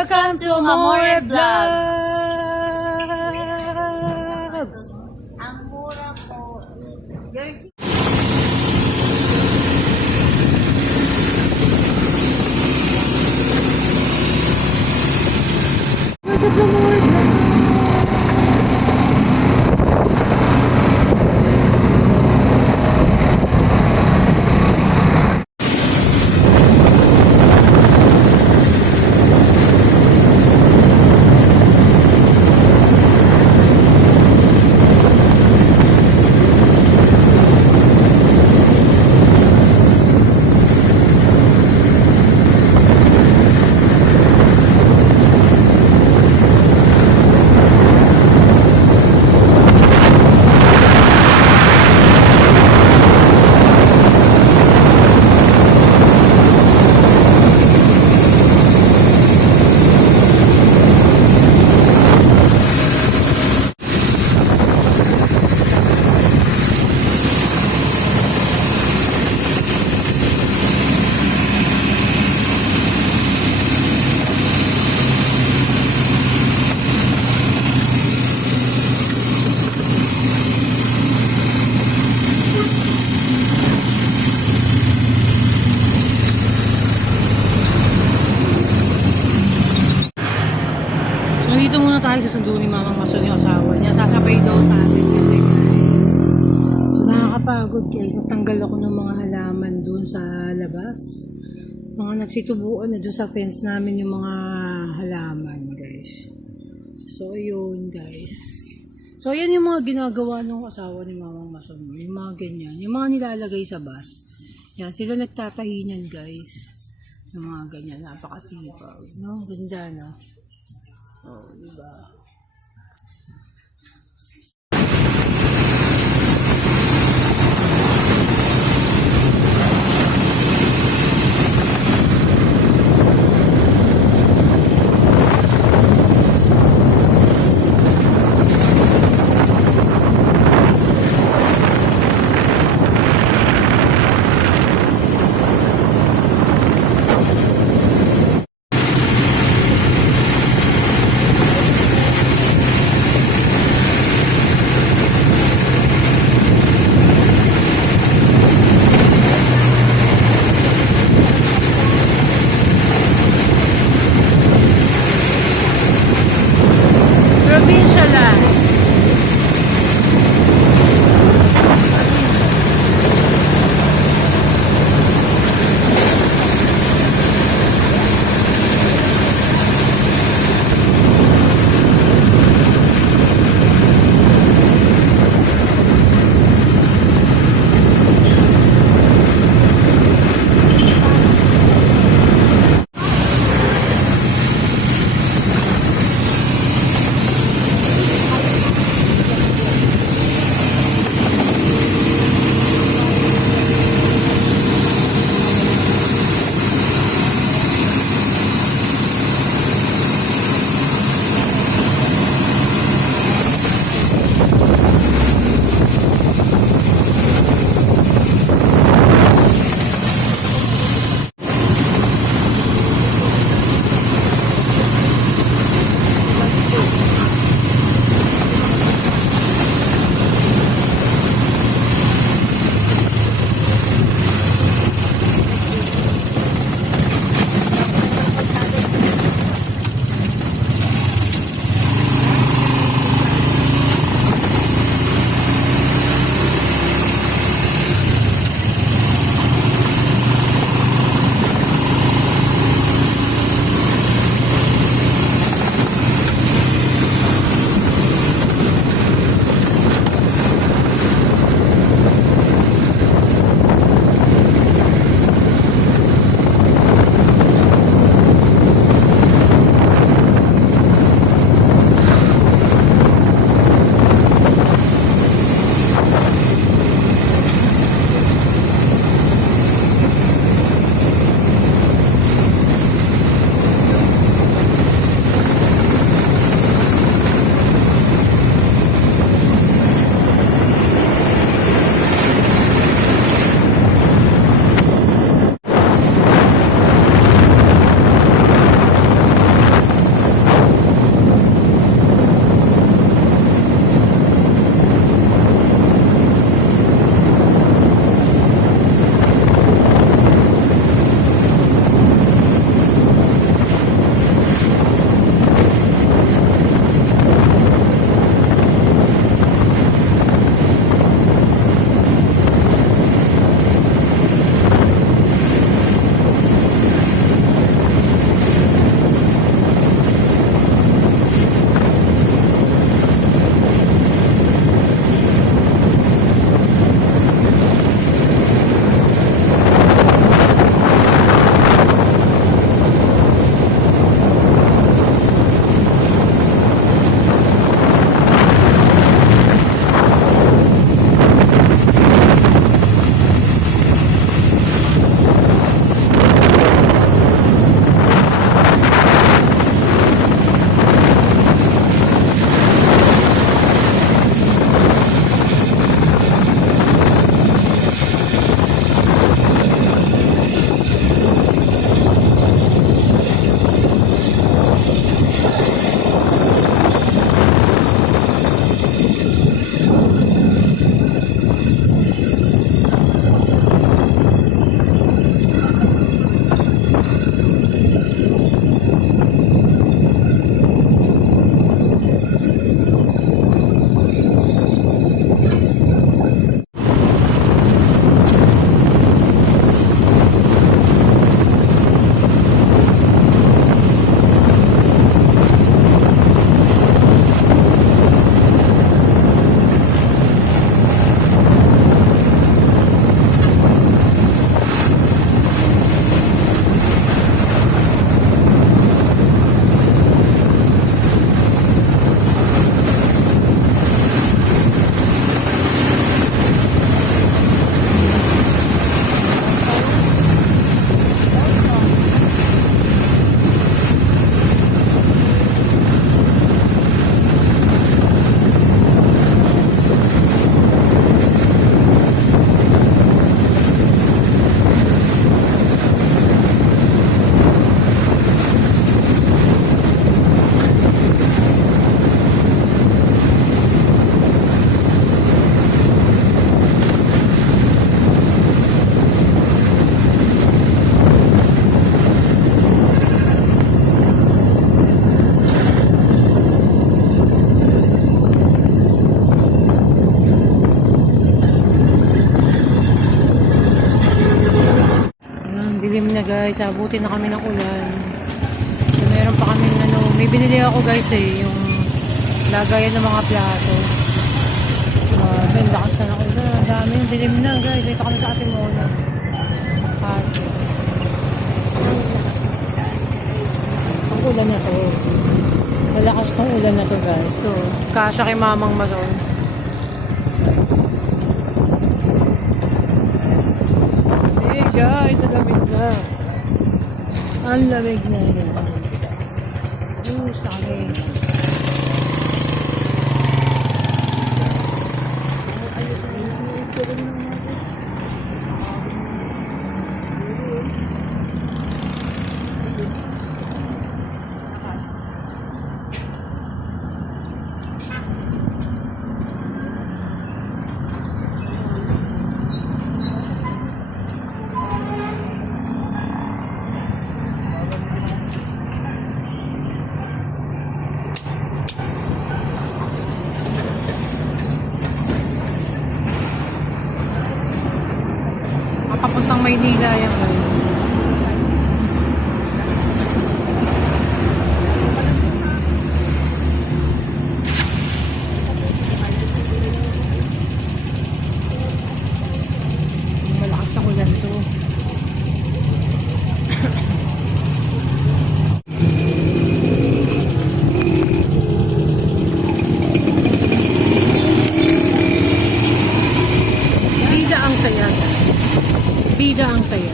Welcome to Amore Vlogs! Ang mura po, your So dito muna tayo sa sundo ni Mamang Mason yung asawa niya. Sasabay daw sa atin kasi guys. So nakakapagod guys. Natanggal ako ng mga halaman dun sa labas. Mga nagsitubuan na dun sa fence namin yung mga halaman guys. So yun guys. So yan yung mga ginagawa ng asawa ni Mamang Mason. Yung mga ganyan. Yung mga nilalagay sa bus. Yan. Sila nagtatahinan guys. Yung mga ganyan. Napakasipag. No? Ganda no? Oh, diba? Guys, abuti na kami ng ulan. So, meron pa kami ano, may binili ako guys eh, yung lagayan ng mga plato. Grabe, ang lakas na ng ulan. Ang dami, ang dilim na guys. Ito kami sa ating muna. Pati. Ang ulan. Na to. Malakas ng ulan na to guys. To, kasya kay Mamang Mason. Hey guys, ang lamig na. Ang lamig na guys. Ayun, sa akin. Papuntang Maynila yan guys. Malakas na ulan to. Bida ang saya. Bida ang saya.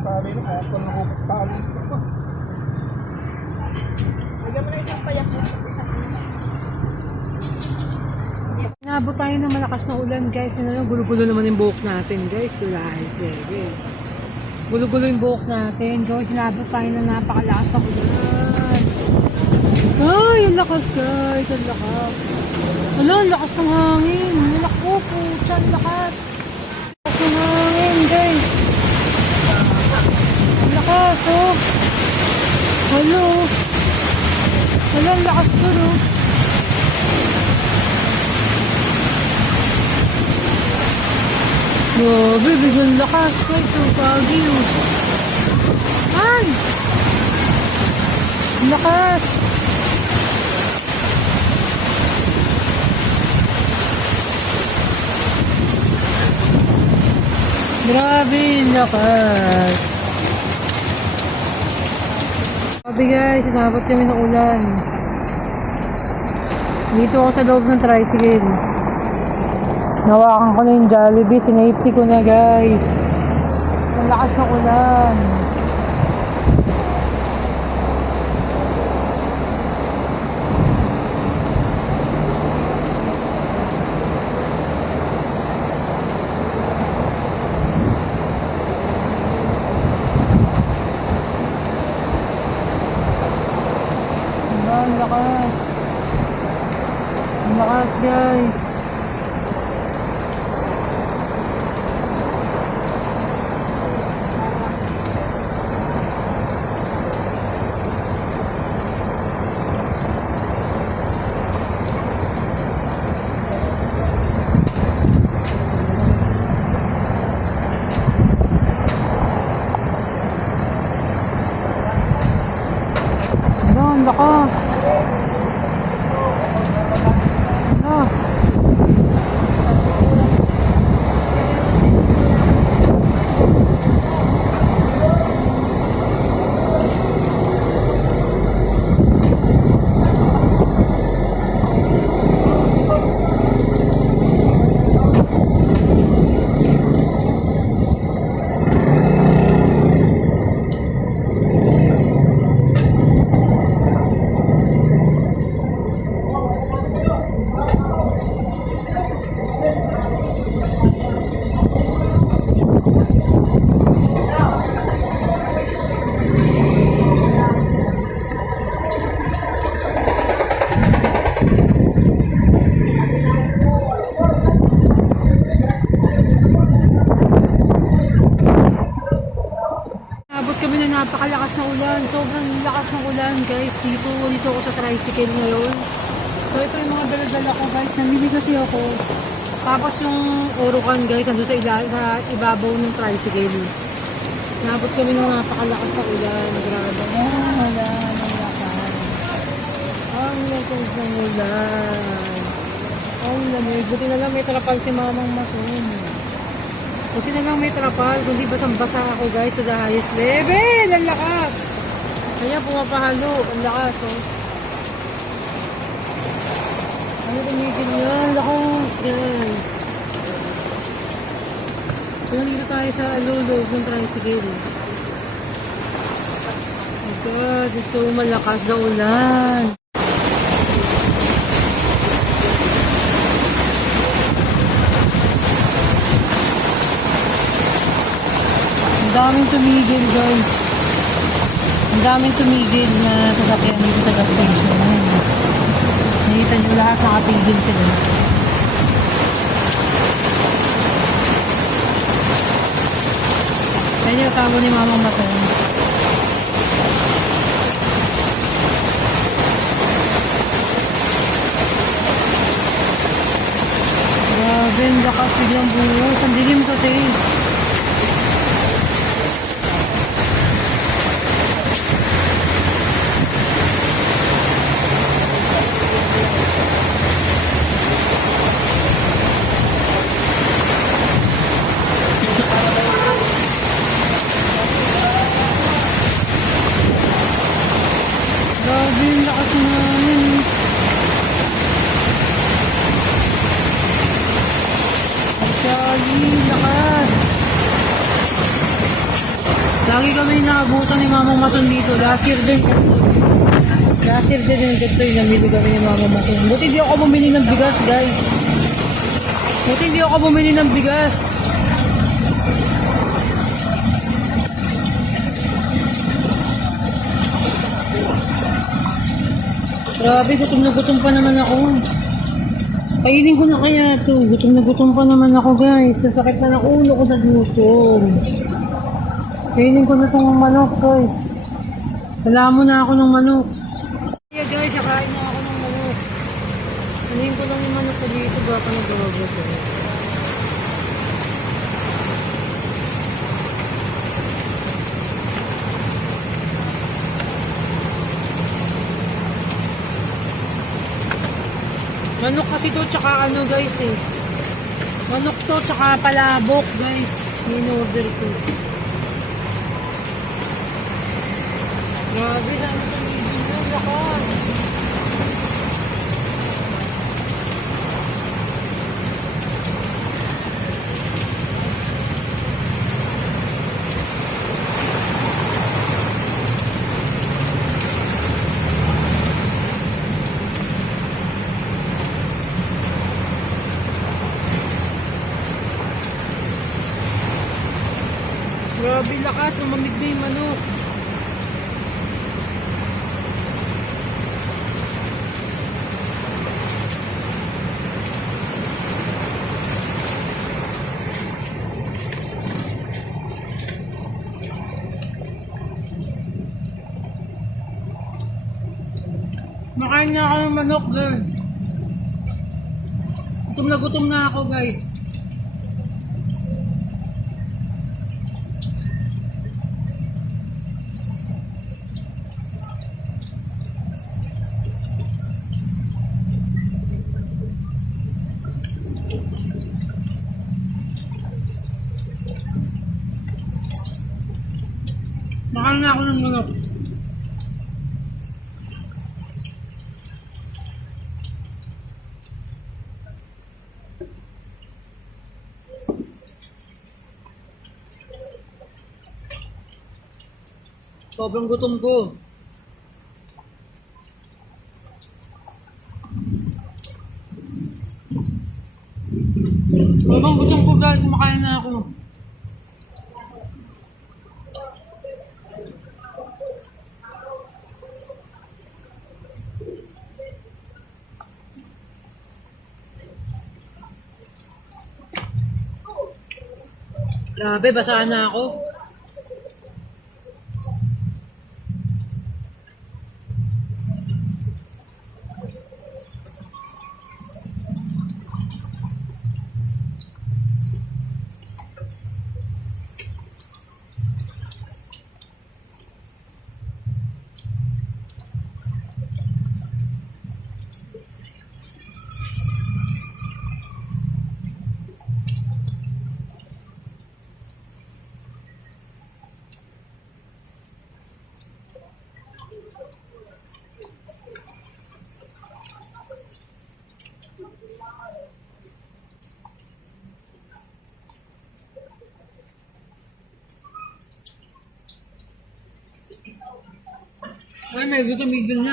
Tali na ako na ako tali. Bigyan mo na isang payak mo. Nabot tayo ng malakas na ulan guys. Yun, gulo-gulo naman yung buhok natin guys. Guys, baby. Gulo-gulo yung buhok natin. Guys, nabot tayo ng napakalakas na ulan. Ay, ang lakas guys. Ang lakas. Wala, ang lakas ng hangin. Malak po po. Ang lakas. Lakas ng hangin guys. Ang lakas oh. Hello. Wala, ang lakas ko no. Grabe, biglang lakas. Guys, ang pagi oh. Ay! Lakas! Grabe, lakas. Grabe guys, inabot kami ng ulan. Dito ako sa loob ng tricycle. Nawakan ko na yung Jollibee. Sinafety ko na guys. Ang lakas ng ulan. Diba, Ang lakas. Ang lakas guys. Ano, ang lakas. Ano? Abot kami na napakalakas na ulan. Sobrang lakas ng ulan, guys. Dito, dito ako sa tricycle ngayon. So, ito yung mga dala-dala ko, guys. Namili kasi ako. Tapos yung Orocan guys, nandun sa, ila, sa ibabaw ng tricycle. Nabot kami ng napakalakas sa ulan. Grabe. Ah, wala. Ang lakas. Ang lakas ng ulan. Ang lamig. Buti na lang may trapal si Mamang Masun. Kasi na lang may trapal. Kundi basang-basa ako guys sa the highest level. Ang lakas. Kaya pumapahalo. Ang lakas. Oh. Ano tumigil yan? Lakas. Yan. So, nandito tayo sa lulog ng tricycle. Oh God, ito malakas na ulan. Daming tumigil guys. Ang daming tumigil na sasakyan dito sa gas station. Nakita nyo lahat nakatigil sila. Kaya yung tabo ni Mama Matay. Grabe, ang lakas biglang buhos. Ang dilim kasi. Grabe, ang lakas namin. Actually, lakas. Naabutan ni Mama Maton dito. Last year din. Last year din yung ganito yung namili kami ni Mama Maton. Buti hindi ako bumili ng bigas, guys. Buti hindi ako bumili ng bigas. Grabe, gutom na gutom pa naman ako. Kainin ko na kaya ito. Gutom na gutom pa naman ako guys. Sasakit na ng ulo ko sa gutom. Kainin ko na itong manok guys. Wala mo na ako ng manok. Yeah guys, nakain na ako ng manok. Kainin ko lang yung manok ko dito. Baka nagawa ko. Manok kasi to tsaka ano guys eh. Manok to tsaka palabok guys. In order ko. Grabe na medyo yun. Lakas. Grabe lakas. Lumamig na yung manok. Na ako ng manok, girl. Gutom na gutom na ako, guys. Makain na ako ng manok. Sobrang gutom ko. Sobrang gutom ko guys, kumakain na ako. Grabe, basa na ako. Ay, may gusto middle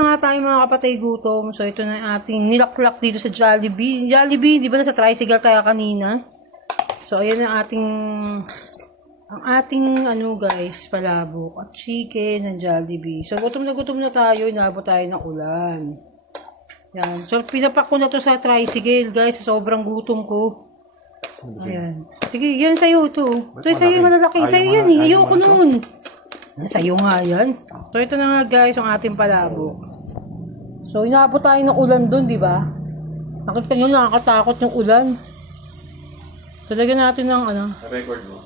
na nga tayo mga kapatay gutom. So, ito na ating nilaklak dito sa Jollibee. Jollibee, di ba nasa tricycle tayo kanina? So, ayan ang ating, ang ating, ano guys, palabok at chicken ng Jollibee. So, gutom na gutom na tayo. Inabot tayo ng ulan. Yan. So, pinapak ko na to sa tricycle, guys. Sobrang gutom ko. Ayan. Sige, yan sa'yo ito. Ito sa'yo yung malalaki. Sa'yo yan eh. Ayoko nun. Sa'yo nga yan. So, ito na nga guys, ang ating palabok. So, inaabot tayo ng ulan doon, di ba? Nakita nyo, nakakatakot yung ulan. So, lagyan natin ng ano. Record mo.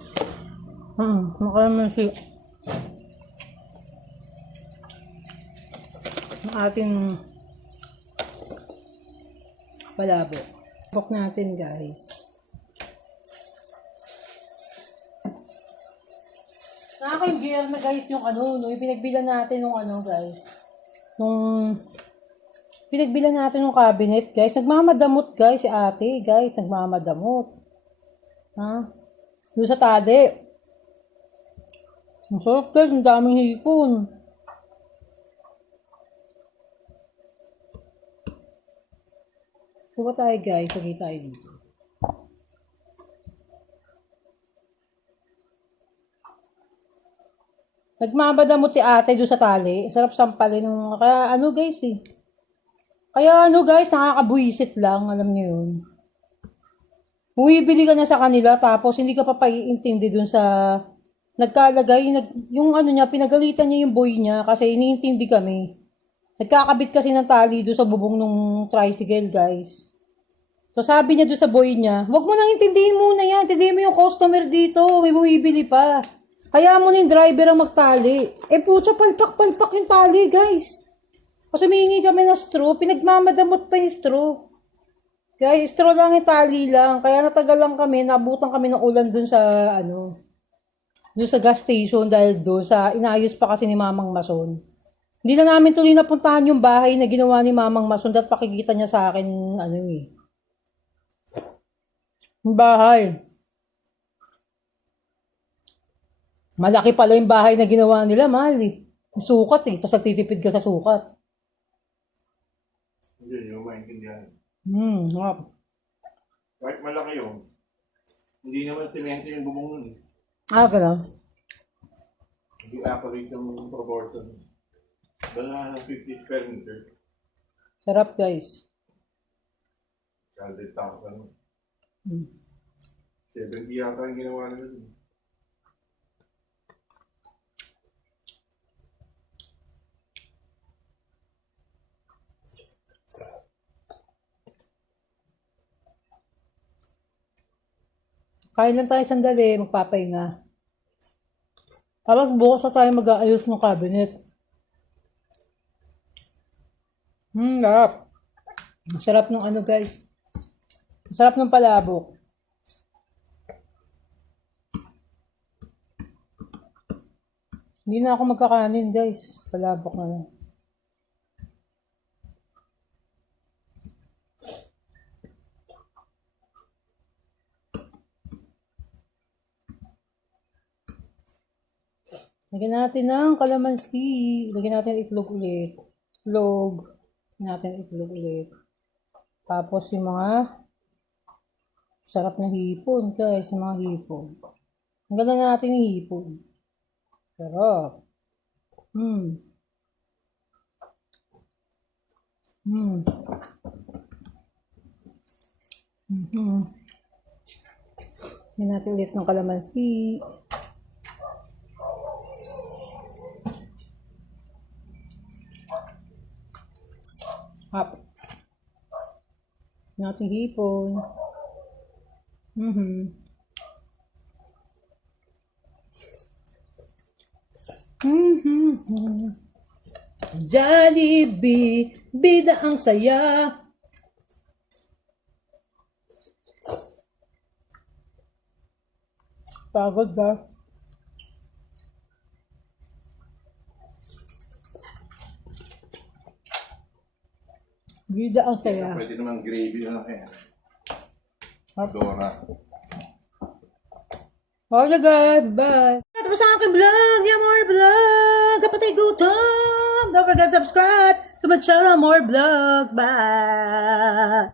Hmm, makalaman si... Ang ating palabok. Palabok natin guys. Nakaka-gear na guys yung ano, no, yung pinagbilan natin nung ano guys. Nung pinagbilan natin yung cabinet guys. Nagmamadamot guys si ate guys. Nagmamadamot. Ha? Doon sa tade. Ang sarap guys. Ang daming hipon. Diba tayo guys? Lagi tayo dito. Nagmabadamot si ate doon sa tali. Sarap sampalin nung, kaya ano guys eh. Kaya ano guys, nakakabuisit lang, alam niyo yun. Bumibili ka na sa kanila tapos hindi ka pa paiintindi dun sa nagkalagay, nag, yung ano niya, pinagalitan niya yung boy niya kasi iniintindi kami. Nagkakabit kasi ng tali doon sa bubong ng tricycle, guys. So sabi niya doon sa boy niya, wag mo nang intindihin muna yan, intindihin mo yung customer dito, may bumibili pa. Kaya mo na yung driver ang magtali. Eh putya, palpak-palpak yung tali, guys. Kasi humingi kami ng straw, pinagmamadamot pa yung straw. Guys, straw lang yung tali lang. Kaya natagal lang kami, nabutan kami ng ulan dun sa, ano, dun sa gas station dahil doon sa, inayos pa kasi ni Mamang Mason. Hindi na namin tuloy napuntahan yung bahay na ginawa ni Mamang Mason dahil pakikita niya sa akin, ano eh. Yung bahay. Malaki pala yung bahay na ginawa nila, mahal eh. Sukat eh, tapos nagtitipid ka sa sukat. Hindi, hindi mo maintindihan. Hmm, nga. Kahit malaki yun, hindi naman semento yung bubong nun. eh. Ah, gano'n. Hindi accurate yung proportion. Dala ng 50 square meter. Sarap guys. 100,000. Hmm. 70 yata yung ginawa nila dun. Kain lang tayo sandali, magpapahinga. Tapos bukas na tayo mag-aayos ng cabinet. Hmm, sarap. Masarap ng ano guys. Masarap ng palabok. Hindi na ako magkakanin guys. Palabok na lang. Lagyan natin ng kalamansi. Lagyan natin itlog ulit. Itlog. Lagyan natin itlog ulit. Tapos yung mga sarap na hipon guys. Yung mga hipon. Ang ganda natin yung hipon. Sarap. Hmm. Hmm. Mhm. Lagyan natin ulit ng kalamansi. Hap. Nating hipon. Mhm. Mhm. Jollibee, bida ang saya. Pagod ba? Bida ang saya. Pwede naman gravy na lang yan. Hap. Dora. Okay guys, bye! Tapos ang aking vlog, yeah, more vlog! Kapatid go Tom! Don't forget to subscribe to my channel, more vlog! Bye!